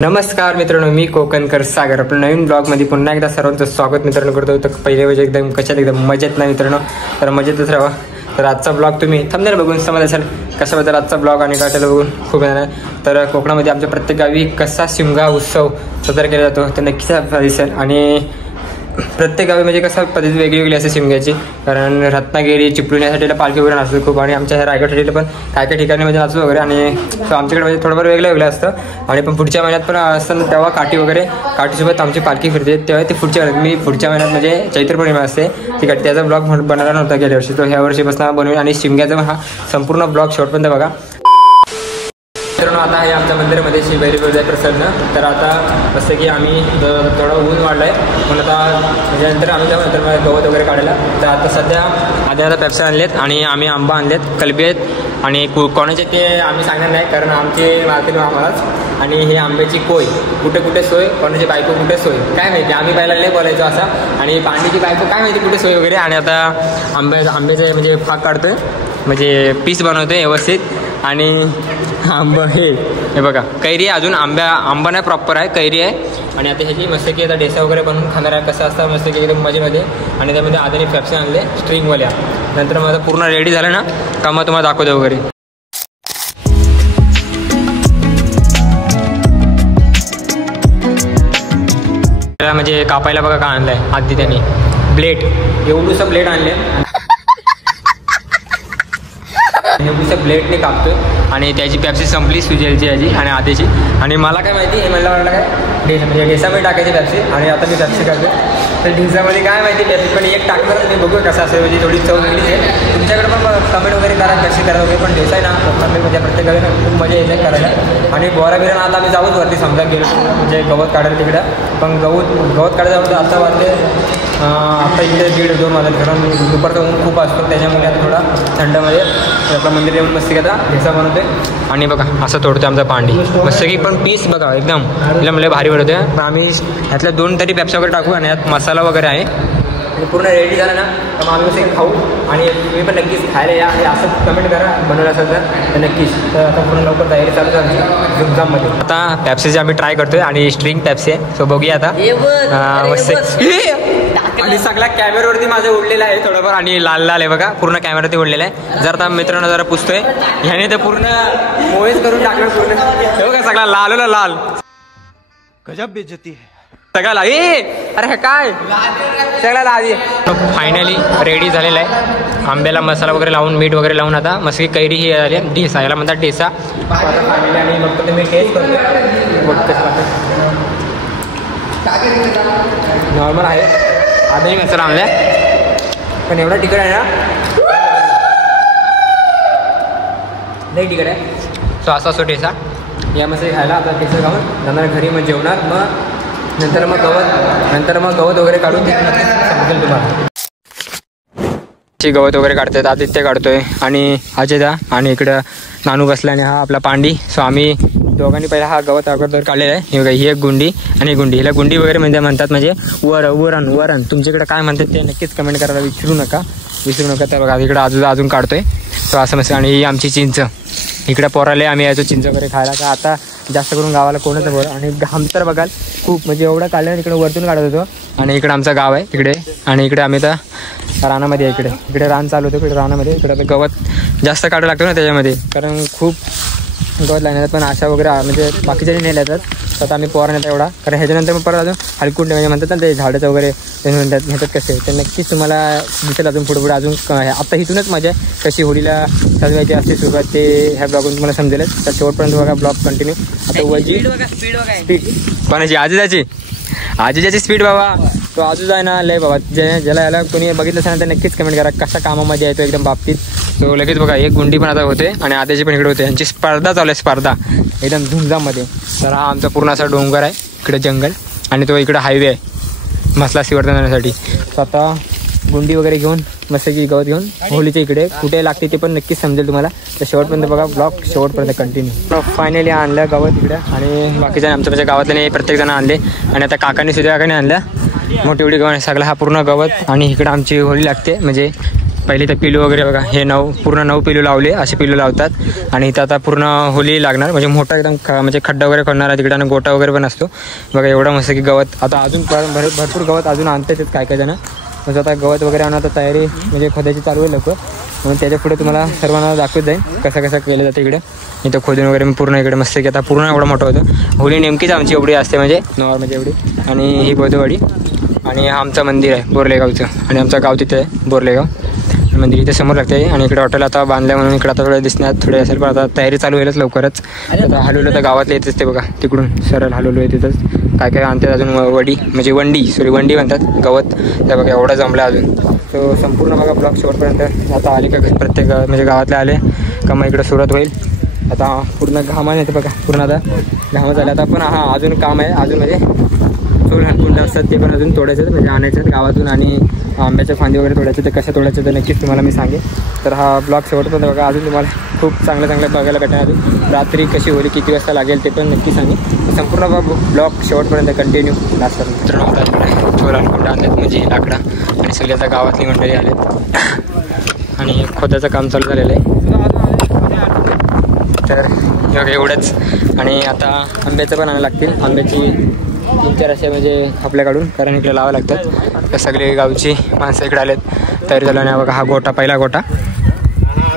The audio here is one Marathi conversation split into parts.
नमस्कार मित्रांनो, मी कोकणकर सागर आपल्या नवीन ब्लॉगमध्ये पुन्हा एकदा सर्वांचं स्वागत मित्रांनो करतो. तर पहिले म्हणजे एकदम कशात एकदम मजेत ना मित्रांनो, तर मजेतच राहा. तर आजचा ब्लॉग तुम्ही थंबनेल बघून समज असेल कशाबद्दल आजचा ब्लॉग आणि टायटल बघून खूप येणार. तर कोकणामध्ये आमच्या प्रत्येक गावी कसा शिमगा उत्सव साजरा केला जातो ते नक्कीच दिसेल. आणि प्रत्येक गावी म्हणजे कसं पद्धती वेगळी असते शिमग्याची. कारण रत्नागिरी चिपळूण यासाठीला पालखी वगैरे नसतं खूप, आणि आमच्या ह्या रायगड साठीला पण काय काही ठिकाणी म्हणजे नाचू वगैरे. आणि आमच्याकडे म्हणजे थोडंफार वेगळं असतं. आणि पण पुढच्या महिन्यात पण असतं तेव्हा काठीसोबत आमची पालखी फिरते तेव्हा ती पुढच्या महिन्यात म्हणजे चैत्र पौर्णिमा असते ती काठी. त्याचा ब्लॉग बनवला नव्हता गेल्या वर्षी, तो ह्या वर्षीपासून बनवेल. आणि शिमग्याचा हा संपूर्ण ब्लॉग शेवटपर्यंत बघा मित्रांनो. आता हे आमच्या मंदिरामध्ये श्री भैरवी जाय प्रसन्न. तर आता असं की आम्ही थोडं ऊन वाढलं आहे पण आता म्हणजे नंतर आम्ही जाऊ नंतर गवत वगैरे काढायला. तर आता सध्या आता पेप्सी आणलेत आणि आम्ही आंबा आणलेत, कलबी आहेत. आणि कोणाचे ते आम्ही सांगणार नाही कारण आमचे मार्केट आम्हालाच. आणि हे आंब्याची कोय कुठे सोय, कोणाची बायको कुठे सोय काय माहिती, आम्ही पहिला नाही बोलायचो असा. आणि पांडीची बायको काय माहिती कुठे सोय वगैरे. आणि आता आंब्याचे म्हणजे फाक काढतोय म्हणजे पीस बनवतोय व्यवस्थित. आणि आंबा हे बघा कैरी आहे, अजून आंबा नाही प्रॉपर आहे, कैरी आहे. आणि आता ह्याची मस्त की आता डेसा वगैरे बनवून खाणार आहे कसं असतं मस्त की एकदम मजेमध्ये. आणि त्यामध्ये आधीने पेप्सी आणले स्ट्रिंगवाल्या. नंतर माझं पूर्ण रेडी झालं ना का मग तुम्हाला दाखवतो वगैरे. म्हणजे कापायला बघा काय आणलंय आधी त्यांनी ब्लेड, एवढूसं ब्लेड आणले. एवढीच्या ब्लेडने कापतोय. आणि त्याची पेप्सी संपली सुजेलची याची आणि आधीची. आणि मला काय माहिती हे म्हणलं काय म्हणजे डेसामध्ये टाकायची पेप्सी. आणि आता मी पेप्सी करतो तर डिझामध्ये काय माहिती पेप्सी पण एक टाकणार मी बघू कसं असेल. म्हणजे थोडी चव वेगळीच आहे. तुमच्याकडे पण कमेंट वगैरे करा कशी करा वगैरे. पण डेसा आहे ना कोकणामध्ये म्हणजे प्रत्येकाने खूप मजा येते करायला. आणि बोरा बिरा आता आम्ही जाऊच वरती समजा गेलो म्हणजे गवत काढायला तिकडं. पण गवत काढायला जाऊन आता वाजले आता इकडे 1:30-2 वाजले. कारण दुपारचं ऊन खूप असतो त्याच्यामुळे आता थोडा थंडमध्ये आपलं मंदिर येऊन मस्त की आता ढेसा बनवतोय. आणि बघा असं तोडतोय आमचा पांडी मस्त की. पण पीस बघा एकदम लय भारी बनवतोय. पण आम्ही ह्यातल्या 2 तरी पेप्सी वगैरे टाकू. आणि यात मसाला वगैरे आहे. आणि पूर्ण रेडी झाला ना तर मग आम्ही कसं खाऊ. आणि तुम्ही पण नक्कीच खायला या. आणि असं कमेंट करा बनवलं असेल तर नक्कीच. तर आता पूर्ण लवकर तयारी चालू झाली झुमझाममध्ये. आता पेप्सीची आम्ही ट्राय करतोय आणि स्ट्रिंग पेप्सी आहे सो बघूया आता मस्त. आणि सगळा कॅमेऱ्यावरती माझं उडलेलं आहे थोडंफार. आणि लाल आहे बघा पूर्ण कॅमेऱ्यावरती उडलेलं आहे. जर आता मित्रांनो जरा पुसतोय ह्याने तर पूर्ण मोहेच करून टाकलं पूर्ण. हे बघा सगळा लाल गजब बेइज्जती है सगळा लाल. अरे हे काय सगळा लाल. फायनली रेडी झालेला आहे. आंब्याला मसाला वगैरे लावून मीठ वगैरे लावून आता मस्त कैरी ही झाली ढेसा, याला म्हणतात ढेसा. आता फायनली आणि बघतो तुम्ही टेस्ट करतो नॉर्मल आहे. आधी मसाला आणलाय पण एवढा तिखट आहे ना नाही तिखट आहे. सो असा ढेसा या मसाले खायला. आता ढेसा खाऊन जाणार घरी मग जेवणार. मग नंतर मग गवत वगैरे काढून समजेल तुम्हाला. गवत वगैरे काढतात आदित्य काढतोय आणि अजयदा. आणि इकडं नानू बसला आणि हा आपला पांडी. सो आम्ही दोघांनी पहिला हा गवत अगोदर काढलेला आहे. ही एक गुंडी आणि गुंडी, हिला गुंडी वगैरे म्हणजे म्हणतात म्हणजे वरण तुमच्याकडे काय म्हणतात ते नक्कीच कमेंट करायला विसरू नका. तर बघा इकडं अजून काढतोय तो असं मस्त. आणि ही आमची चिंच इकडे पोराले आम्ही यायचो चिंच वगैरे खायला. का आता जास्त करून गावाला कोणच बरं. आणि घाम तर बघाल खूप म्हणजे एवढं काढलं इकडे वरतून काढत होतो. आणि इकडे आमचं गाव आहे इकडे. आणि इकडे आम्ही तर रानामध्ये आहे. इकडे रान चालू होतं इकडे रानामध्ये. इकडे गवत जास्त काढावं लागतं ना त्याच्यामध्ये कारण खूप गवत लागणार. पण अशा वगैरे म्हणजे बाकीच्याही नेल्या जातात. आता आम्ही पोरा नेता एवढा कारण ह्याच्यानंतर मग परत अजून हलकुंडे म्हणजे म्हणतात ना ते झाडाचं वगैरे ते म्हणतात कसे. ते नक्कीच तुम्हाला दिसेल अजून पुढे अजून. आता इथूनच मजा कशी होळीला सजवायची असते सुरुवात ते ह्या ब्लॉगून तुम्हाला समजेलच. तर शेवटपर्यंत बघा ब्लॉग कंटिन्यू. आता स्पीड कोणाची आजीची स्पीड बाबा. तो आजूच आहे ना लय बाबा. ज्याला याला कोणी बघितलं असेल ना तर नक्कीच कमेंट करा कशा कामामध्ये येतो एकदम बाबतीत. तो लगेच बघा एक गुंडी पण आता होते आणि आधीची पण इकडे होते. यांची स्पर्धा चालू आहे स्पर्धा एकदम धुमधाममध्ये. तर हा आमचा पूर्ण असा डोंगर आहे इकडे जंगल. आणि तो इकडे हायवे आहे मसला सिवर्धन जाण्यासाठी. तर आता गुंडी वगैरे घेऊन मस्त की गवत घेऊन होळीच्या इकडे कुठे लागते ते पण नक्कीच समजेल तुम्हाला. तर शेवटपर्यंत बघा ब्लॉग शेवटपर्यंत कंटिन्यू. फायनली आणलं गवत इकडे. आणि बाकीच्या आमच्या म्हणजे गावातले प्रत्येकजण आणले. आणि आता काकाने आणलं मोठी एवढी गवत सगळा हा पूर्ण गवत. आणि इकडे आमची होळी लागते म्हणजे पहिले तर पिलू वगैरे बघा, हे पूर्ण 9 पिलू लावले, असे पिलू लावतात आणि इथं आता पूर्ण होली लागणार, म्हणजे मोठा एकदम म्हणजे खड्डा वगैरे करणार आहे तिकडे, गोटा वगैरे पण असतो बघा. एवढं मस्त की गवत आता अजून भरपूर गवत अजून आणतात काय जण, म्हणजे आता गवत वगैरे आणून आता तयारी म्हणजे खोदायची चालू आहे लवकर. म्हणून त्याच्या पुढे तुम्हाला सर्वांना दाखवत जाईल कसं केलं जातं इकडे. इथं खोदून वगैरे मी पूर्ण इकडे मस्त की आता पूर्ण एवढं मोठं होतं. होली नेमकीच आमची एवढी असते म्हणजे नॉर्मल एवढी. आणि ही बोधवाडी आणि आमचं मंदिर आहे बोरलेगावचं, आणि आमचं गाव तिथे आहे बोरलेगाव. मंदिर इथे समोर लागते आणि इकडे हॉटेल आता बांधलं म्हणून इकडे आता थोडे दिसण्यात थोडे असेल, पण आता तयारी चालू होईलच लवकरच. आता हलवलं तर गावातले येतेच ते बघा, तिकडून सरळ हलवलं आहे तिथंच. काय आणतात अजून वडी म्हणजे वंडी म्हणतात गवत, त्या बघा एवढं जमलं अजून. तो संपूर्ण बघा ब्लॉक शेवटपर्यंत आता आले का प्रत्येक म्हणजे गावातले आले का मग इकडं सुरुवात होईल. आता पूर्ण घामान येते बघा, पूर्ण आता घामं झालं. आता पण अजून काम आहे, अजून म्हणजे चोल हातकुंड असतात ते पण अजून तोडायचं म्हणजे आणायचं गावातून, आणि आंब्याच्या फांदी वगैरे तोडायचं. ते कसं तोडायचं तर नक्कीच तुम्हाला मी सांगेन. तर हा ब्लॉग शेवटपर्यंत बघा, अजून तुम्हाला खूप चांगलं बघायला भेटणार. अजून रात्री कशी होली किती वाजता लागेल ते पण नक्की सांगेन. संपूर्ण ब्लॉग शेवटपर्यंत कंटिन्यू लास्ट मित्रांनो. आता इकडे चोल हातकुंड आणलेत म्हणजे लाकडा, आणि सगळी आता गावातली मंडळी आलेत आणि खोदाचं काम चालू झालेलं आहे. तर बघा एवढंच. आणि आता आंब्याचं पण आणायला लागतील, आंब्याची 3-4 असे म्हणजे आपल्याकडून, कारण इकडे लावावं लागतात. तर सगळे गावची माणसं इकडे आलेत, तयारी झालं. आणि बघा हा गोटा, पहिला गोटा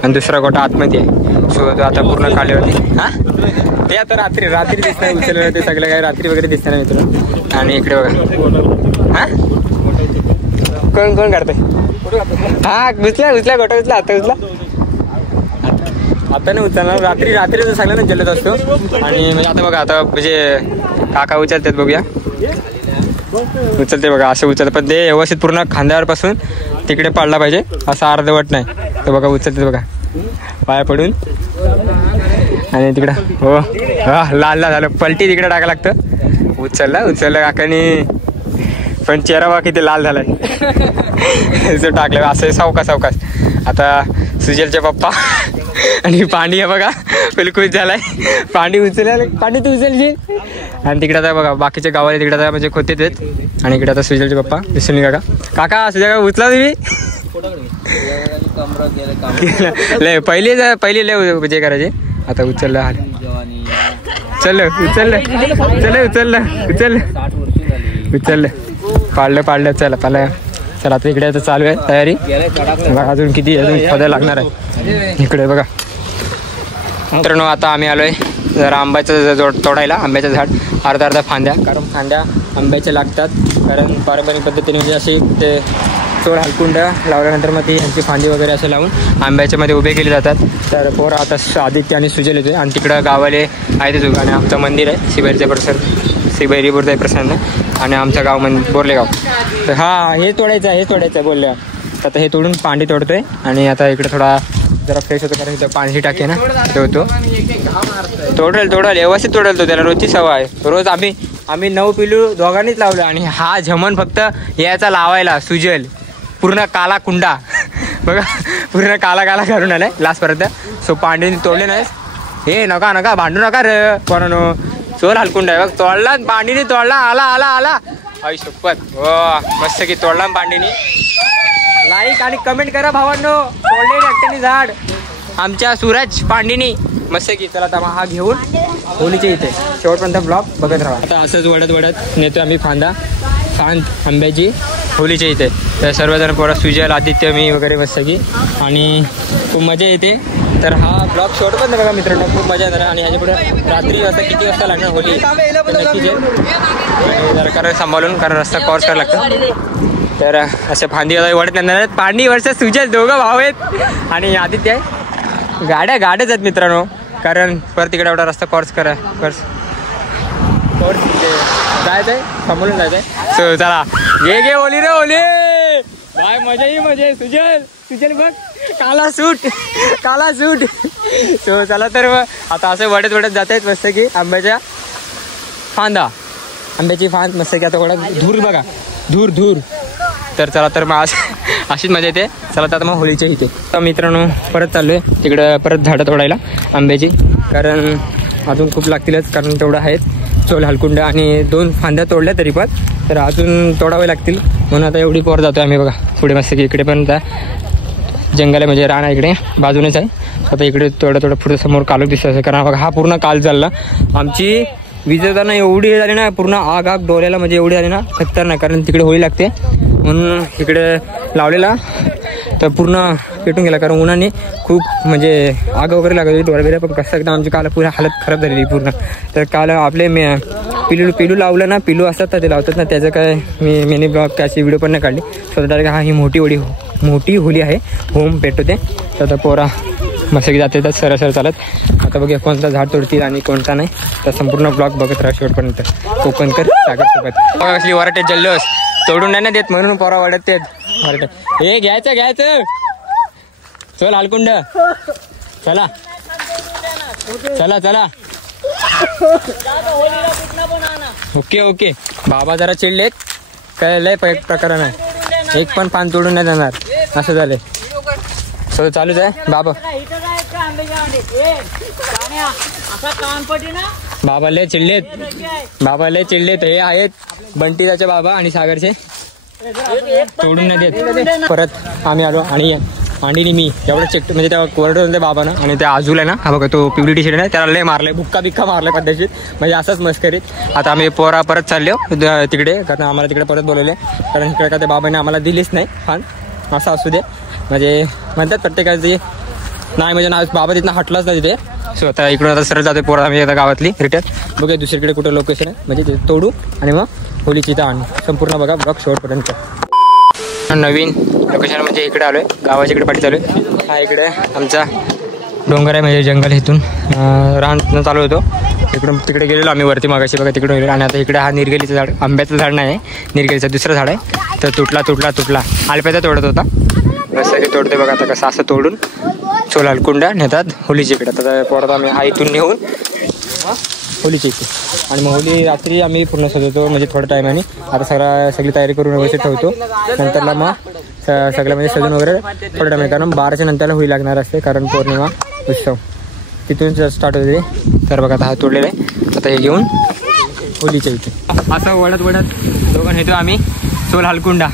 आणि दुसरा गोटा आतमध्ये आहे. सो तो आता पूर्ण काढल्यावरती ते आता रात्री दिसणार उचललं, ते सगळं काय रात्री वगैरे दिसणार मित्र. आणि इकडे बघा कोण काढतंय, उचला गोटा उचला, आता नाही उचलणार, रात्री सगळ्यांना जलत असतो. आणि म्हणजे आता बघा, आता म्हणजे काका उचलतात बघूया, उचलते बघा असं उचलतं, पण ते व्यवस्थित पूर्ण खांद्यावरपासून तिकडे पाडला पाहिजे, असं अर्धवट नाही. तर बघा उचलते बघा पाया पडून, आणि तिकडं हो लाल झालं, पलटी तिकडे टाकायला लागतं. उचललं काकानी, पण चेहरा बघा किती लाल झालाय जो टाकलं असं सावकाश. आता सुजलचे पप्पा आणि पाणी आहे बघा बिलकुल झालाय, पाणी तू उचलशील. आणि तिकडे आता बघा बाकीचे गावाला तिकडे आता म्हणजे खोते आहेत. आणि इकडे आता सुजलचे पप्पा दिसून काका सुजल उचला तुम्ही पहिले लय म्हणजे करायचे. आता उचललं उचललं पाडलं चला आता इकडे आता चालू आहे तयारी. अजून किती खोदायला लागणार आहे इकडे बघा मित्रांनो. आता आम्ही आलोय जरा आंब्याचं तोडायला, आंब्याचं झाड अर्धा फांद्या, कारण फांद्या आंब्याच्या लागतात. कारण पारंपरिक पद्धतीने म्हणजे अशी ते चोर हालकुंड लावल्यानंतर मग ती यांची फांदी वगैरे असं लावून आंब्याच्या मध्ये उभे केले जातात. तर पोर आता आदित्य आणि सुजल येतोय, आणि तिकडं गावाले आहेतच उगा. आणि आमचं मंदिर आहे शिबैरी बुरदाई प्रसन्न, आणि आमचं गाव बोरलेगाव. तर हे तोडायचं बोलल्या. आता हे तोडून पांडी तोडतोय, आणि आता इकडे थोडा जरा फ्रेश होतो, कारण इथं पाणी टाके ना ते होतो. तोडल व्यवस्थित तोडल तो, त्याला रोजची सवय आहे. रोज आम्ही 9 पिलू दोघांनीच लावलं, आणि हा झमन फक्त याचा लावायला सुजल पूर्ण काला कुंडा बघा, पूर्ण काला करून आलाय लास्टपर्यंत. सो पांडीने तोडले नाही, हे नका भांडू नका रे कोणानो, चोर हालकुंडा आहे बघ. तोडला पांडीने, तोडला, आला आई शपथ हो मस्त की तोडला पांडीने. लाईक आणि कमेंट करा भावांनो, तोडले एकट्याने झाड आमच्या सूरज पांडीनी मस्त की. चला आता हा घेऊन होलीच्या इथे शेवटपर्यंत ब्लॉग बघत राहा. आता असंच वडत नेतो आम्ही फांद आंब्याची होलीच्या इथे. तर सर्वजण पोरं सुजल, आदित्य, मी वगैरे मस्त की, आणि खूप मजा येते. तर हा ब्लॉग शेवटपर्यंत बघा मित्रांनो, खूप मजा येणार. आणि ह्याच्या पुढे रात्री आता किती वाजता लागणार होली नक्कीच आहे, आणि जरा कारण सांभाळून, कारण रस्ता क्रॉस करायला लागतं. तर असे फांदी वडत नेणार. पांडी वर्षात सुजल दोघं भाव आहेत, आणि आदित्य आहे. गाड्याच आहेत मित्रांनो, कारण परत तिकडे एवढा रस्ता क्रॉस जायचं आहे, सांभाळून जायचं आहे. सो चला घे ओली रे ओली, काय मजा आहे. सुजल बघ काला सूट सो चला. तर आता असं वडत जात आहेत मस्त की आंब्याची फांद मस्त की. आता वडत धूर बघा, धूर. तर चला, तर मग अशीच मजा येते. चला तर मग होळीच्या इथे. तर मित्रांनो परत चाललोय तिकडं, परत झाडं तोडायला आंब्याची, कारण अजून खूप लागतीलच, कारण तेवढं आहेत. चोल हालकुंड आणि 2 फांद्या तोडल्या तरी पण, तर अजून तोडावे लागतील. म्हणून आता एवढी पोर जातोय आम्ही बघा पुढे मस्त की. इकडे पण जंगल आहे म्हणजे रान आहे इकडे बाजूनेच आहे. आता इकडे थोडं पुढे समोर कालोख दिसत असेल कारण बघा हा पूर्ण काल चालला. आमची विजेताना एवढी झाली ना पूर्ण आग डोळ्याला म्हणजे एवढी झाली ना खतरनाक कारण तिकडे होळी लागते म्हणून इकडे लावलेला तर पूर्ण पेटून गेला कारण उन्हाने खूप म्हणजे आग वगैरे लागत होती डोळ्या पण कसं एकदम आमची काल पूर्ण हालत खराब झालेली पूर्ण. तर काल आपले पिलू लावलं ना पिलू असतात तर ते लावतात ना त्याचं काय मी मिनी ब्लॉग त्याची व्हिडिओ पण नाही काढली. स्वतः डायरेक्ट हा ही मोठी होली आहे होम पेटवते. तर आता पोरा मस्त जाते तर सरळ चालत. आता बघूया कोणता झाड तोडतील आणि कोणता नाही तर संपूर्ण ब्लॉग बघत राहा शेवटपर्यंत. कोकणकर सागर सोबत बघा कसली वराटे जल्लोष तोडून नाही ना देत म्हणून पोरा वाढत ते वराटे. हे घ्यायचं चल हालकुंड चला ओके. बाबा जरा चिडलेत काय लय प्रकरण आहे एक पण पान तोडून नाही जाणार असं झालंय. सो चालूच आहे बाबा लय चिडलेत हे आहेत बंटीदाचे बाबा आणि सागरचे तोडून नाही देत. परत आम्ही आलो आणि मी एवढं चेक म्हणजे त्या कोरडं बाबा ना आणि त्या आजूला ना हा बघा तो पिवळी टी शर्ट आहे त्याला लय मारलाय बिक्का मारलाय पद्धतशीर म्हणजे असंच मस्करीत. आता आम्ही पोरा परत चाललो तिकडे कारण आम्हाला तिकडे परत बोलवले कारण इकडे का त्या बाबाने आम्हाला दिलीच नाही फान असं असू दे म्हणजे म्हणतात प्रत्येकाचे नाही म्हणजे ना बाबा तिथनं हटलाच नाही तिथे. सो आता इकडून आता सरळ जाते पोरा आम्ही आता गावातली रिटर्न बघूया दुसरीकडे कुठं लोकेशन आहे म्हणजे ते तोडू आणि मग होलीची इथं आणू संपूर्ण बघा ब्लॉग शेवटपर्यंत. नवीन लोकेशन म्हणजे इकडे आलोय गावाच्या इकडे पाठी चालू आहे. हा इकडे आमचा डोंगर आहे म्हणजे जंगल इथून रान चालू होतो इकडून तिकडे गेलेलो आम्ही वरती मागाशी बघा तिकडून गेलो. आणि आता इकडे हा निर्गलीचं झाड आंब्याचं झाड नाही निर्गलीचं दुसरं झाड आहे तर तुटला आलप्याचा तोडत होता कसं तोडते बघा आता कसं असं तोडून चोलाल कुंडा नेतात होलीच्या इकडे. आता परत आम्ही हा इथून नेऊन होलीच्या इथे आणि मग होली रात्री आम्ही पूर्ण सजवतो म्हणजे थोडा टाईमाने. आता सगळी तयारी करून व्यवस्थित ठेवतो नंतरला मग सगळं म्हणजे सजून वगैरे थोडं टाईम कारण 12च्या नंतरला होळी लागणार असते कारण पौर्णिमा उत्सव तिथून स्टार्ट होते. तर बघा आता हा तोडलेला आहे आता हे घेऊन होलीच्या इथे असं वडत दोघं नेतो आम्ही चोल हालकुंडा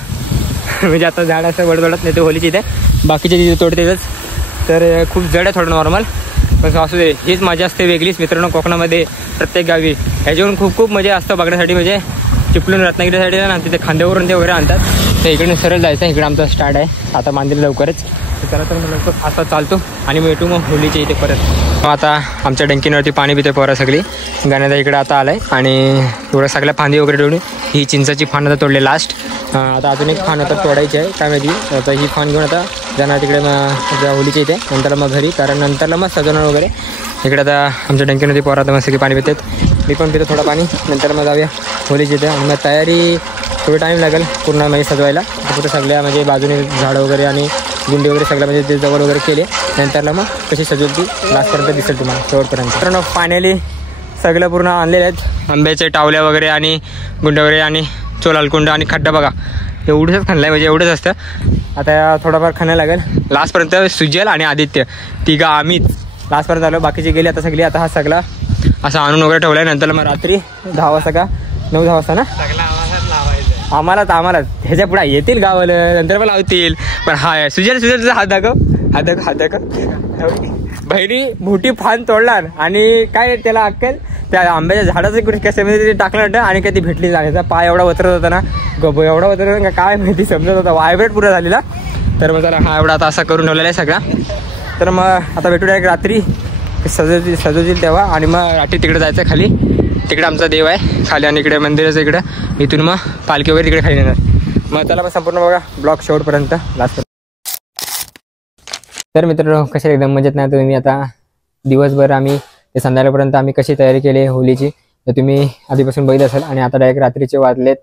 म्हणजे आता झाड असं वडत नेतो होलीच्या इथे बाकीचे तिथे तोडतेच तर खूप जड आहे थोडं नॉर्मल पण असू दे हीच मजा असते वेगळीच मित्रांनो. कोकणामध्ये प्रत्येक गावी ह्याच्यावरून खूप मजा असतं बघण्यासाठी म्हणजे चिपळूण रत्नागिरीसाठी ना तिथे खांद्यावरून ते वगैरे आणतात. तर इकडे सरळ जायचं इकडे आमचा स्टार्ट आहे आता मांदिल लवकरच त्याला तर लवकर आता चालतो आणि भेटू मग होलीच्या इथे परत. आता आमच्या डंकीवरती पाणी पिते पोरा सगळी गाण्याचा इकडे आता आलाय आणि एवढं सगळ्या फांदी वगैरे तोडून ही चिंचाची फांद आता तोडले लास्ट. आता अजून एक फांद आता तोडायची आहे काय माहिती. आता ही फांद घेऊन आता जाणार तिकडे मग होलीच्या इथे नंतर मग घरी कारण नंतरला मग सजवणार वगैरे. इकडे आता आमच्या डंकीवरती पोरा आता मग सगळी पाणी पितात मी पण पितो थोडं पाणी नंतर मग जाऊया होलीच्या इथे. आणि मग तयारी थोडं टाईम लागेल पूर्ण म्हणजे सजवायला कुठं सगळ्या म्हणजे बाजूने झाडं वगैरे आणि गुंडी वगैरे सगळं म्हणजे ते जवळ वगैरे केले नंतरला मग कशी सजवती लास्टपर्यंत दिसेल तुम्हाला शेवटपर्यंत. तर फायनली सगळं पूर्ण आणलेले आहेत आंब्याचे टावल्या वगैरे आणि गुंड वगैरे आणि चोलालकुंड आणि खड्डा बघा एवढंच खाल्लं आहे म्हणजे एवढंच असतं. आता थोडाफार खाणं लागेल लास्टपर्यंत सुजल आणि आदित्य तिघं आम्हीच लास्टपर्यंत आलो बाकीचे गेले आता सगळी. आता हा सगळा असं आणून वगैरे ठेवला आहे नंतर मग रात्री 10 वाजता का 9-10 वाजता ना आम्हाला ह्याच्या पुढे येतील गावाला नंतर पण लावतील पण हा सुजलचा हात दाखव बहिणी मोठी फान तोडणार आणि काय त्याला अक्कल त्या आंब्याच्या झाडाचं कशामध्ये टाकलं आणि काही ती भेटली जाण्याचा पाय एवढा वतरत होता ना एवढा वतरत का काय माहिती समजत होता व्हायब्रेट पुरा झालेला. तर मग त्याला हा एवढा आता असा करून ठेवलेला आहे सगळा. तर मग आता भेटू डायरेक्ट रात्री सजवतील तेव्हा आणि मग रात्री तिकडे जायचं खाली तिकडे आमचा देव आहे खाली आणि इकडे मंदिराचं इकडं इथून मग पालखी वगैरे तिकडे खाली येणार. मग त्याला मग संपूर्ण बघा ब्लॉग शेवटपर्यंत लास्ट. तर मित्रांनो कशा एकदम मजेत नाही तुम्ही आता दिवसभर आम्ही ते संध्याकाळपर्यंत आम्ही कशी तयारी केली होलीची तर तुम्ही आधीपासून बघित असाल. आणि आता डायरेक्ट रात्रीचे वाजलेत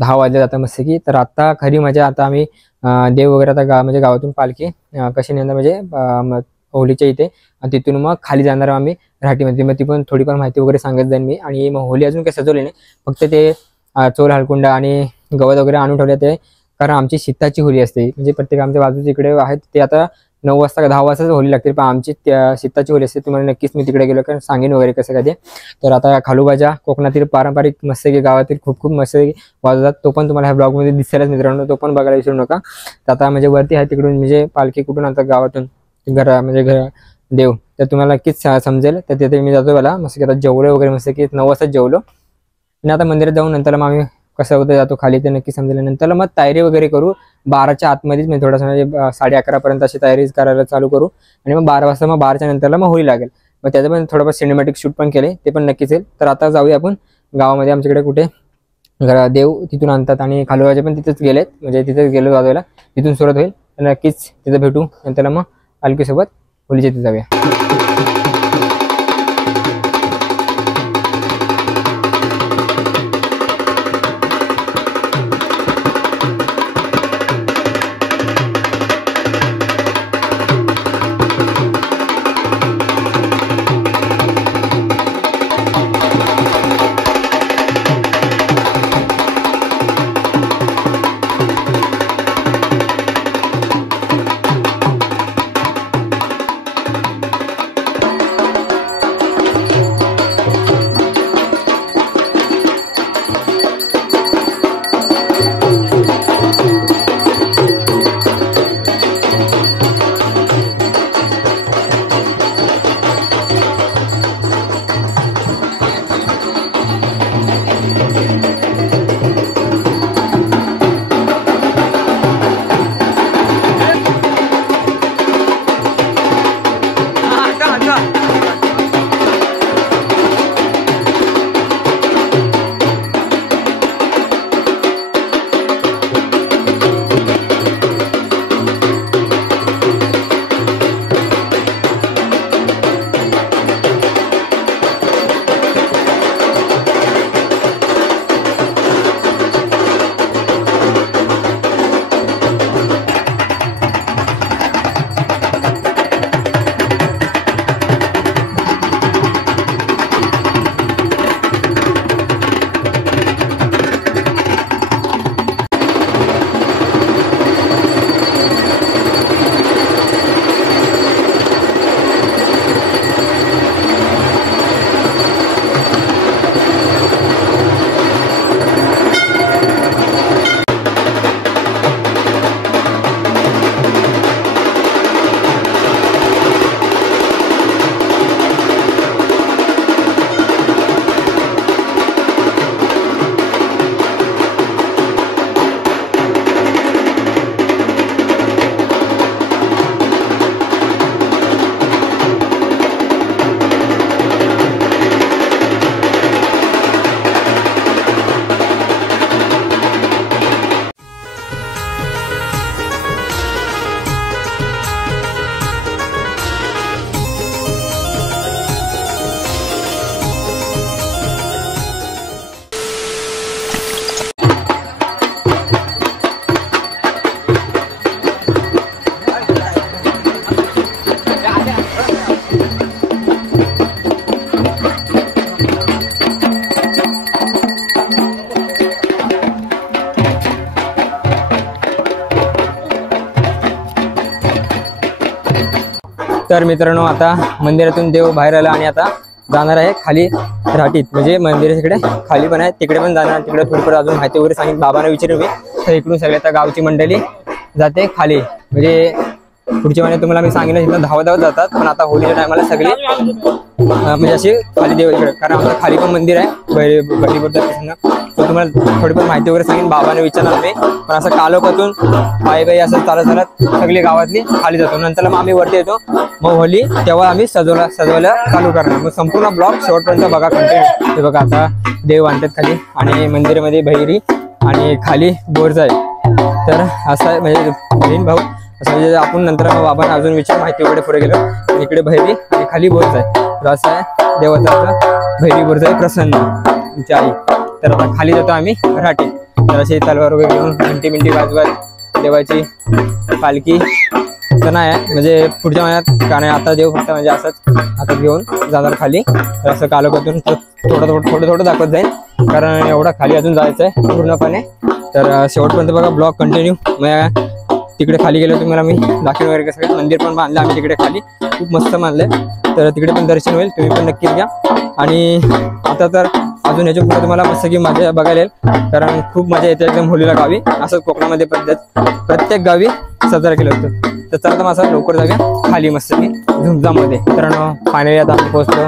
10 वाजले जातं मस्त की. तर आता खरी मजा आता आम्ही देव वगैरे आता म्हणजे गावातून पालखी कशी नेणार म्हणजे होलीच्या इथे आणि तिथून मग खाली जाणार आम्ही राहटीमध्ये. मग ती पण थोडीफार माहिती वगैरे सांगत जाईन मी. आणि मग होली अजून काही सजवली नाही फक्त ते चोल हालकुंडा आणि गवत वगैरे आणून ठेवले ते कारण आमची शीताची होली असते म्हणजे प्रत्येक आमच्या बाजूच्या इकडे आहेत ते आता 9 वाजता का 10 वाजताच होली लागते, पण आमची शीताची होली असते. तुम्हाला नक्कीच मी तिकडे गेलो कारण सांगेन वगैरे कसं काय ते. तर आता खालूबाजा कोकणातील पारंपरिक मस्तपैकी गावातील खूप मस्तपैकी वाजवतात, तो पण तुम्हाला ह्या ब्लॉगमध्ये दिसेलच मित्रांनो, तो पण बघायला विसरू नका. तर आता म्हणजे वरती आहे तिकडून म्हणजे पालखी कुठून आता गावातून घर देव, तर तुम्हाला नक्कीच समजेल. तर तिथे मी जातो मला मस्त की आता जेवलो वगैरे मस्त की 9 वाजता जेवलो आणि आता मंदिरात जाऊन नंतर मग आम्ही कसं होतं जातो खाली ते नक्की समजेल. नंतर मग तयारी वगैरे करू 12च्या आतमध्येच, म्हणजे थोडासा म्हणजे 11:30 अशी तयारी करायला चालू करू आणि मग 12 वाजता मग 12च्या नंतरला मग होळी लागेल. मग त्याचं पण थोडंफार सिनेमॅटिक शूट पण केले, ते पण नक्कीच येईल. तर आता जाऊया आपण गावामध्ये, आमच्याकडे कुठे देव तिथून आणतात आणि खालूबाजे पण तिथेच गेलेत, म्हणजे तिथेच गेलो वाजवायला, तिथून सुरुवात होईल. तर नक्कीच तिथं भेटू. नंतर मग पालखीसोबत होलीच्या तिथे जाऊया. तर मित्रांनो आता मंदिरातून देव बाहेर आला आणि आता जाणार आहे खाली राटीत, म्हणजे मंदिराकडे खाली पण आहे, तिकडे पण जाणार. तिकडे थोडीफार अजून माहिती वगैरे सांगितलं बाबांना विचारून मी. तर इकडून सगळे आता गावची मंडळी जाते खाली, म्हणजे पुढच्या महिन्यात तुम्हाला मी सांगितलं इथं धावत जातात, पण आता होलीच्या टायमाला सगळे म्हणजे असे खाली देव इकडे, कारण आमचं खाली पण मंदिर आहे बहिरीबद्दल. तर तुम्हाला थोडीफार माहिती वगैरे सांगेन, बाबाने विचारणार मी. पण असं कालोखातून पायी असं चालत सगळी गावातली खाली जातो. नंतर मग आम्ही वरती येतो, मग होली तेव्हा आम्ही सजवायला चालू करणार. मग संपूर्ण ब्लॉग शेवटपर्यंत बघा कंटिन्यू. ते बघा आता देव आणतात खाली आणि मंदिरामध्ये बहिरी आणि खाली बोरजा आहे. तर असं आहे म्हणजे बहीण भाऊ असं, म्हणजे आपण नंतर बाबांना अजून विचार माहिती वगैरे पुढे गेलो. इकडे बहिरी आणि खाली बोरजा आहे. तर असं आहे देवाचा बहिरी बोरजा आहे प्रसन्न तुमची आई. तर आता खाली जातो आम्ही राठी. तर अशी तलवार वगैरे घेऊन घंटी वाजवत देवाची पालखी तर नाही आहे, म्हणजे पुढच्या महिन्यात का नाही, आता देव फक्त म्हणजे असंच हातात घेऊन जाणार खाली. तर असं कालोखातून थोडं दाखवत जाईल, कारण एवढा खाली अजून जायचं आहे पूर्णपणे. तर शेवटपर्यंत बघा ब्लॉग कंटिन्यू. तिकडे खाली गेलो तुम्हाला मी दाखवेन वगैरे कसं मंदिर पण बांधलं आम्ही तिकडे खाली, खूप मस्त बांधलंय. तर तिकडे पण दर्शन होईल, तुम्ही पण नक्कीच घ्या. आणि आता तर अजून याच्या पुढे तुम्हाला मस्त की मजा बघायला येईल, कारण खूप मजा येते एकदम होलीला गावी. असं कोकणामध्ये पद्धत प्रत्येक गावी साजरा केलं होतं. तर चला तर माझा लवकर जाऊया खाली मस्त की झुमझाममध्ये. कारण फायनली आता आम्ही पोहोचलो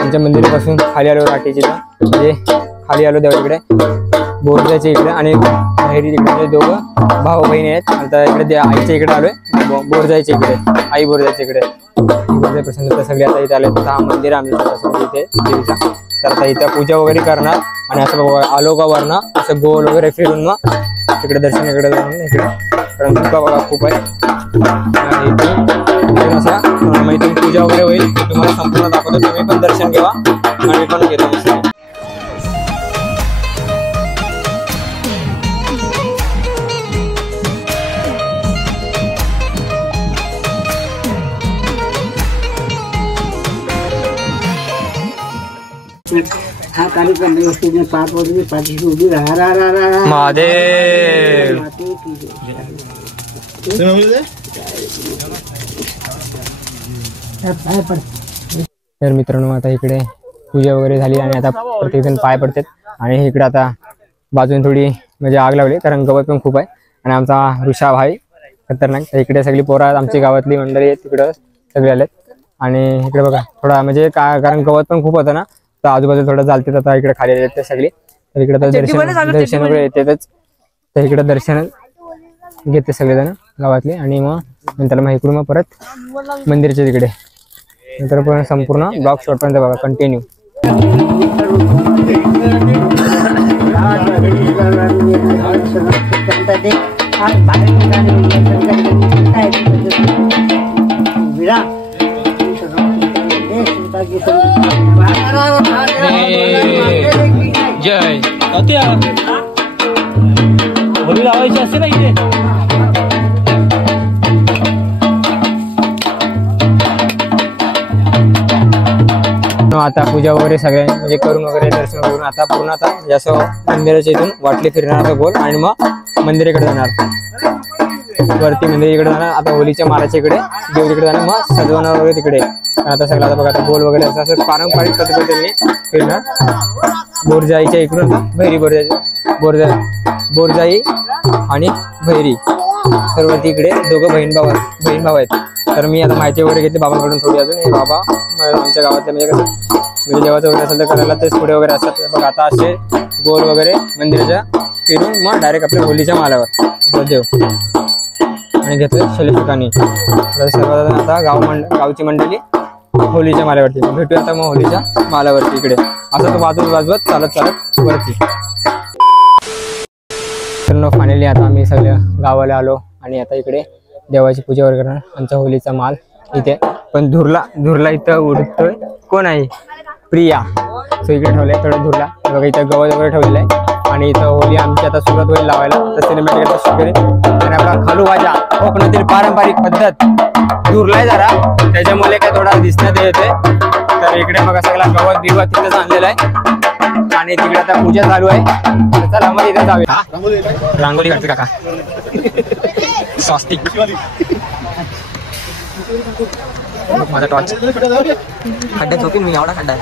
आमच्या मंदिरापासून खाली आलो राठीचीला, म्हणजे खाली आलो देवाकडे बोरजाच्या इकडे आणि बहिरी तिकडे दोघं भाऊ बहिणी आहेत. आता इकडे आईच्या इकडे आलोय बोरजाच्या इकडे, आई बोरजाच्या इकडे बोरजा प्रसन्न सगळे आता इथे आले. हा मंदिर आमच्या इथे देवीचा. तर आता इथं पूजा वगैरे करणार आणि असं बघा आलो का वरना असं गोल वगैरे फिरून मग तिकडे दर्शन इकडे जाऊन इकडे, कारण धुका बघा खूप आहे इथून असा माहिती पूजा वगैरे होईल. तुम्हाला संपूर्ण दाखवतो, तुम्ही पण दर्शन घ्यावा आणि पण घेतो. महादेव तर मित्रांनो आता इकडे पूजा वगैरे झाली आणि आता प्रत्येकजण पाय पडतात. आणि इकडे आता बाजून थोडी म्हणजे आग लावली, कारण गवत पण खूप आहे आणि आमचा ऋषा भाई खतरनाक. तर इकडे सगळी पोरं आमची गावातली मंडळी आहेत तिकडं सगळे आलेत. आणि इकडे बघा थोडा म्हणजे कारण गवत पण खूप होतं ना, तर आजूबाजूला थोडं चालतात. आता इकडे खाली येते सगळी, तर इकडे तर दर्शन वगैरे येतेच. तर इकडे दर्शन घेते सगळेजण गावातले आणि मग नंतर मग इकडून मग परत मंदिरच्या तिकडे. नंतर पण संपूर्ण ब्लॉग शॉर्टपर्यंत बघा कंटिन्यू. जय होळी लावायची असते ना इथे. आता पूजा वगैरे सगळे म्हणजे करून वगैरे दर्शन करून आता पूर्ण आता जसं मंदिराच्या इथून वाटली फिरणार गोल आणि मग मंदिराकडे जाणार, वरती मंदिराकडे जाणार. आता होलीच्या मालाच्या इकडे देव तिकडे जाणार, मग सजवणार वगैरे तिकडे. आता सगळं आता बघा आता गोल वगैरे असं पारंपरिक पद्धतीने फिरणार. बोरजाईच्या इकडून भैरी बोरजाई आणि भैरी सर्व तिकडे दोघं बहीण भाऊ आहेत. तर मी आता माहिती वगैरे घेतली बाबांकडून थोडी अजून. हे बाबा आमच्या गावातले म्हणजे कसं म्हणजे देवाचं वगैरे असेल तर करायला तेच पुढे वगैरे असतात. बघा आता असे गोल वगैरे मंदिराच्या फिरून मग डायरेक्ट आपल्या होलीच्या मालावर देव आणि घेतलं शैलेशकानी. सर्वजण आता गावची मंडळी होलीच्या माल्यावरती भेटूया. आता मग होलीच्या मालावरती इकडे असं तो वाजवत चालत वरती. तर फायनली आता आम्ही सगळ्या गावाला आलो आणि आता इकडे देवाची पूजा वगैरे करणार. आमचा होलीचा माल इथे पण धुरला इथं उडतोय. कोण आहे? प्रिया. सो इकडे ठेवलंय थोडं धुरला. बघा इथं गवत वगैरे ठेवलेलं आहे आणि इथं होली आमची आता सुरुवात होईल लावायला. तर सिनेमॅटिक वगैरे आणि आपला खालू भाजा कोकणातील पारंपरिक पद्धत धुरलाय जरा, त्याच्यामुळे काय थोडा दिसण्यात येते. तर इकडे बघा सगळा गवत बिवत तिथंच आणलेला आहे आणि तिकडे आता पूजा चालू आहे. चला मग इथे जाऊया. रांगोळी काढते काका स्वस्तिक. माझा टॉर्च खड्ड्यात झोपीन मी, एवढा खड्डा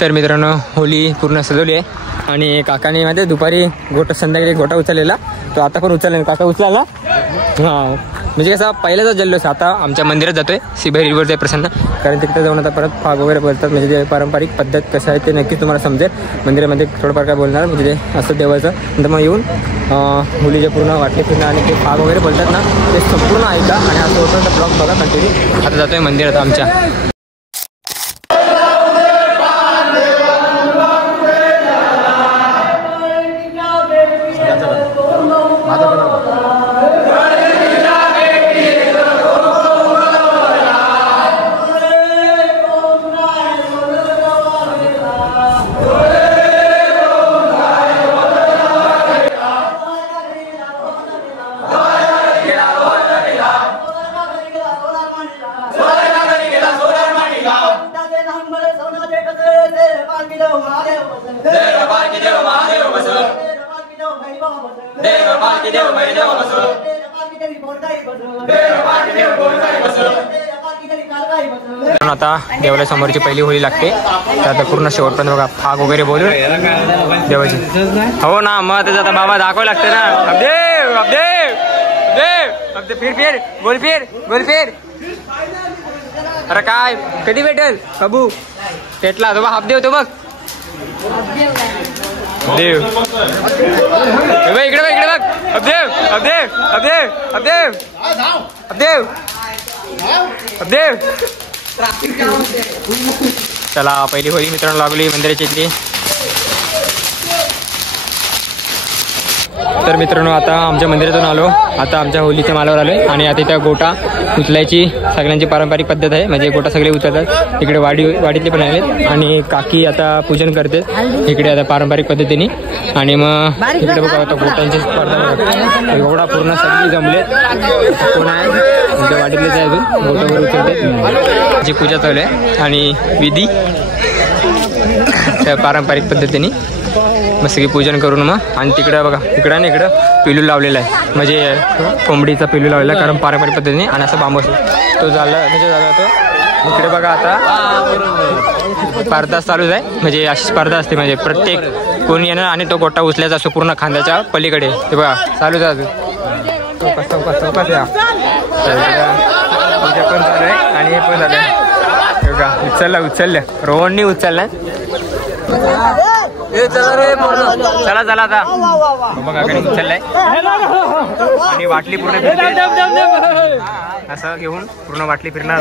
तर मित्रांनो होली पूर्ण सजवली आहे आणि काकाने मध्ये दुपारी संध्याकाळी गोटा उचललेला, तो आता पण उचलला. काका उचलला हां, म्हणजे कसं पहिल्याचा जल्लोष आता आमच्या मंदिरात जातोय सिबेरीवर जाय प्रसन्न, कारण तिकडे जाऊन आता परत फाग वगैरे बोलतात. म्हणजे ते पारंपरिक पद्धत कसं आहे ते नक्कीच तुम्हाला समजेल. मंदिरामध्ये थोडंफार काय बोलणार म्हणजे ते असं देवाचं. नंतर मग येऊन होलीचे पूर्ण वाटले फिरणं आणि ते फाग वगैरे बोलतात ना, ते संपूर्ण ऐका आणि असं होतं तर ब्लॉग बघा कंटिन्यू. आता जातोय मंदिरात आमच्या. आता देवाला समोरची पहिली होळी लागते. तर आता पूर्ण शेवटपर्यंत बघा फाग वगैरे बोलून देवाची. हो ना, मग त्याचं आता बाबा दाखवावं लागतं ना. अबदेव अबदेव अबदेव अबदेव फिर फिर गोल फिर गोल फिर. अरे काय कधी भेटेल बाबू पेटला तो बघ हाफ देव तो बघ देव इकडे बघ इकडे बघ अबदेव अबदेव अबदेव अबदेव अबदेव अबदेव. चला पहिली होळी मित्रांनो लागली मंदिराची इथली. तर मित्रांनो आता आमच्या मंदिरातून आलो. आता आमच्या होलीच्या मालावर आलो आहे आणि आता त्या गोटा उचलायची सगळ्यांची पारंपरिक पद्धत आहे. म्हणजे गोटा सगळे उचलतात. इकडे वाडीतले पण आहेत आणि काकी आता पूजन करते इकडे आता पारंपरिक पद्धतीने. आणि मग इकडे बघा आता गोट्यांची स्पर्धा एवढा पूर्ण सगळी जमलेत. कोण आहे आमच्या वाडीतलेच आहे अजून गोटावर उचलते. जी पूजा चालू आहे आणि विधी त्या पारंपरिक पद्धतीने मस्त की पूजन करून मग. आणि तिकडं बघा इकडं आणि इकडं पिलू लावलेला आहे. म्हणजे कोंबडीचा पिलू लावलेला कारण पारंपरिक पद्धतीने. आणि असं बांबू तो झाला म्हणजे झाला तो. इकडे बघा आता स्पर्धा चालूच आहे. म्हणजे अशी स्पर्धा असते म्हणजे प्रत्येक कोणी येणार आणि तो गोटा उचलायचा असतो पूर्ण खांद्याच्या पलीकडे. ते बघा चालूच आहे अजून चौकास चौकास चौकास या पूजा पण चालू आहे. आणि हे पण झालं आहे बघा उचलल्या रोहननी उचलला. चला चला आता बघा कडे उचललाय आणि वाटली पूर्ण असं घेऊन पूर्ण वाटली फिरणार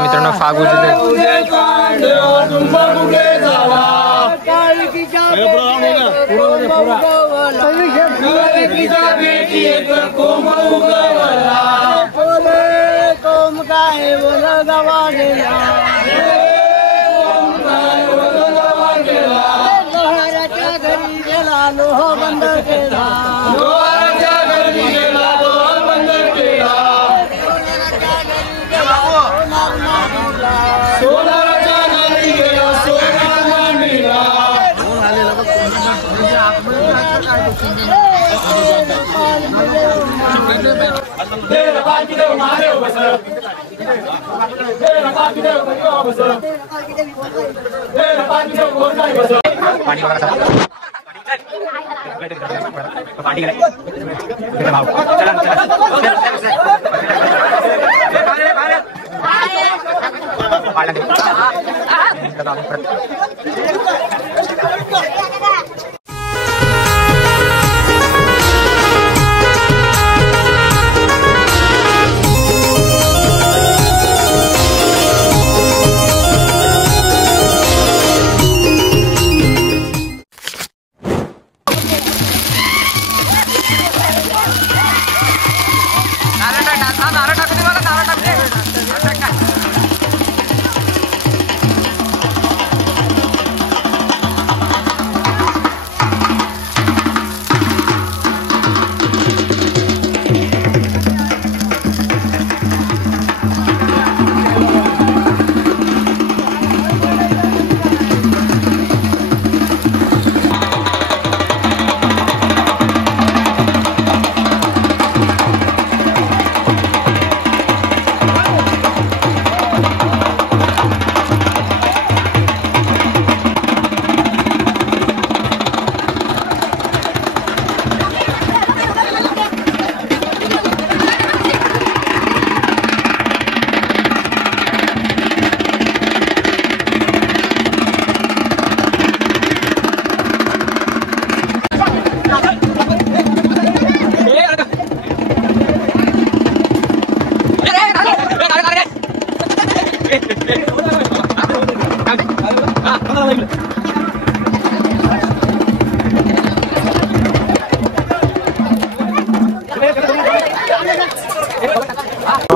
मित्रांनो. फाग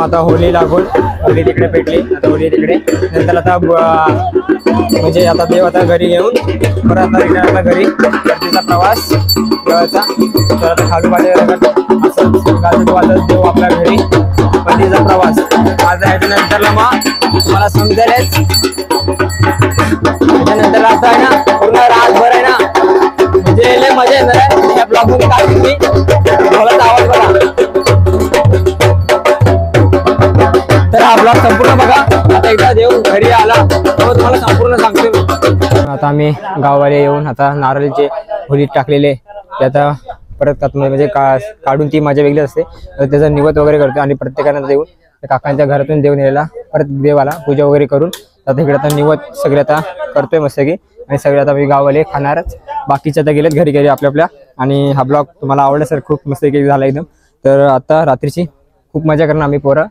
आता होली लागून होली तिकडे पेटली. आता होली तिकडे नंतर आता म्हणजे आता देव आता घरी घेऊन परत आता रिटर्न आता घरी परतीचा प्रवास देवाचा. तर आता खालू वाजत वाजत देव आपल्या घरी परतीचा प्रवास. आता याच्यानंतरला मग तुम्हाला समजेलच त्याच्यानंतर आता आहे ना पूर्ण रातभर आहे ना म्हणजे लय मजा येणार आहे. या ब्लॉग मध्ये काय तुम्ही ढोलाचा आवाज बघा. तर हा ब्लॉग संपूर्ण बघा. आता एकदा देव घरी आला तेव्हा तुम्हाला संपूर्ण सांगतो. आता आम्ही गाववाले येऊन आता नारळीचे होलीत टाकलेले ते आता परत म्हणजे काढून ती मजा वेगळी असते. तर त्याचा निवत वगैरे करतो आणि प्रत्येकानं देऊन काकांच्या घरातून देव नेलेला परत देवाला पूजा वगैरे करून आता इकडे आता निवत सगळे आता करतोय मस्त की. आणि सगळे आता गाववाले खाणारच. बाकीचे आता गेलेत घरी आपल्या. आणि हा ब्लॉग तुम्हाला आवडला सर, खूप मस्त की झाला एकदम. तर आता रात्रीची खूप मजा करणार आम्ही पोरं.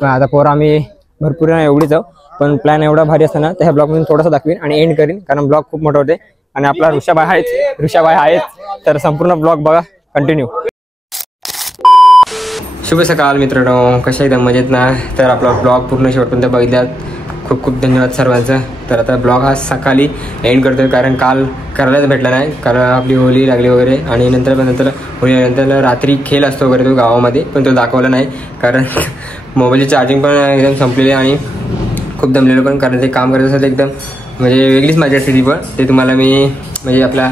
आता पोरं आम्ही भरपूर एवढीच आहोत, पण प्लॅन एवढा भारी असताना त्या ब्लॉगमधून थोडासा दाखवीन आणि एंड करीन, कारण ब्लॉग खूप मोठा होते. आणि आपला ऋषाबाई आहेत. तर संपूर्ण ब्लॉग बघा कंटिन्यू. शुभ सकाळ मित्रांनो, कशा एकदम मजेत ना. तर आपला ब्लॉग पूर्ण शेवटपर्यंत बघितल्यात, खूप खूप धन्यवाद सर्वांचं. तर आता ब्लॉग हा सकाळी एंड करतोय, कारण काल करायलाच भेटला नाही, कारण आपली होली लागली वगैरे. आणि नंतर होळीनंतर रात्री खेळ असतो वगैरे तो गावामध्ये, पण तो दाखवला नाही कारण मोबाईलची चार्जिंग पण एकदम संपलेली आणि खूप दमलेलो पण, कारण ते काम करत असेल एकदम म्हणजे वेगळीच माझी असते ती. पण ते तुम्हाला मी म्हणजे आपला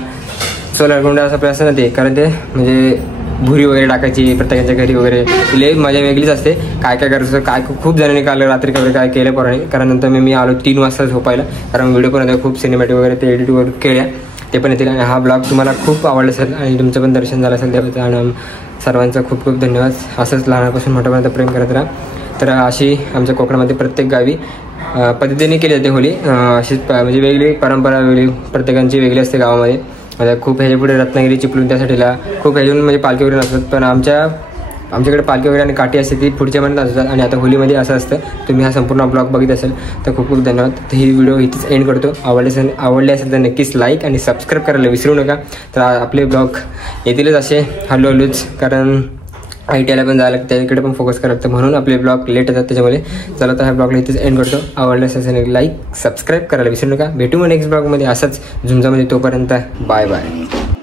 सोलर गुंडा असं असं ना ते, कारण ते म्हणजे भुरी वगैरे टाकायची प्रत्येकाच्या घरी वगैरे, लई मजा वेगळीच असते. काय करायचं काय खूप जणांनी काल रात्री वगैरे काय केलं पोरांनी. कारण नंतर मी आलो 3 वाजता झोपायला, कारण व्हिडिओ पण होते खूप सिनेमॅटिक वगैरे ते एडिट वगैरे केल्या, ते पण येतील. आणि हा ब्लॉग तुम्हाला खूप आवडला असेल आणि तुमचं पण दर्शन झालं असेल देवाचं. आणि सर्वांचा खूप खूप धन्यवाद. असंच लहानापासून मोठ्यापर्यंत प्रेम करत राहा. तर अशी आमच्या कोकणामध्ये प्रत्येक गावी पद्धतीने केली जाते होली. अशीच म्हणजे वेगळी परंपरा वेगळी प्रत्येकांची वेगळी असते गावामध्ये. आता खूप ह्याच्या पुढे रत्नागिरी चिपळूण त्यासाठीला खूप ह्याच्यातून म्हणजे पालखी वगैरे नसतात, पण आमच्याकडे पालखी वगैरे आणि काठी असते ती पुढच्या महिन्यात असतात. आणि आता होलीमध्ये असं असतं. तुम्ही हा संपूर्ण ब्लॉग बघित असेल तर खूप खूप धन्यवाद. तर ही व्हिडिओ इथेच एंड करतो. आवडले असेल तर नक्कीच लाईक आणि सबस्क्राईब करायला विसरू नका. तर आपले ब्लॉग येतीलच असे हळूहळूच, कारण ITला पण जायला लागतं, त्याकडे पण फोकस करावं लागतं, म्हणून आपले ब्लॉग लेट येतात त्याच्यामुळे. चला तर ह्या ब्लॉगला इथेच एंड करतो. आवडलं असेल लाईक सबस्क्राईब करायला विसरू नका. भेटू मग नेक्स्ट ब्लॉगमध्ये असंच झुंजामध्ये. तोपर्यंत बाय बाय.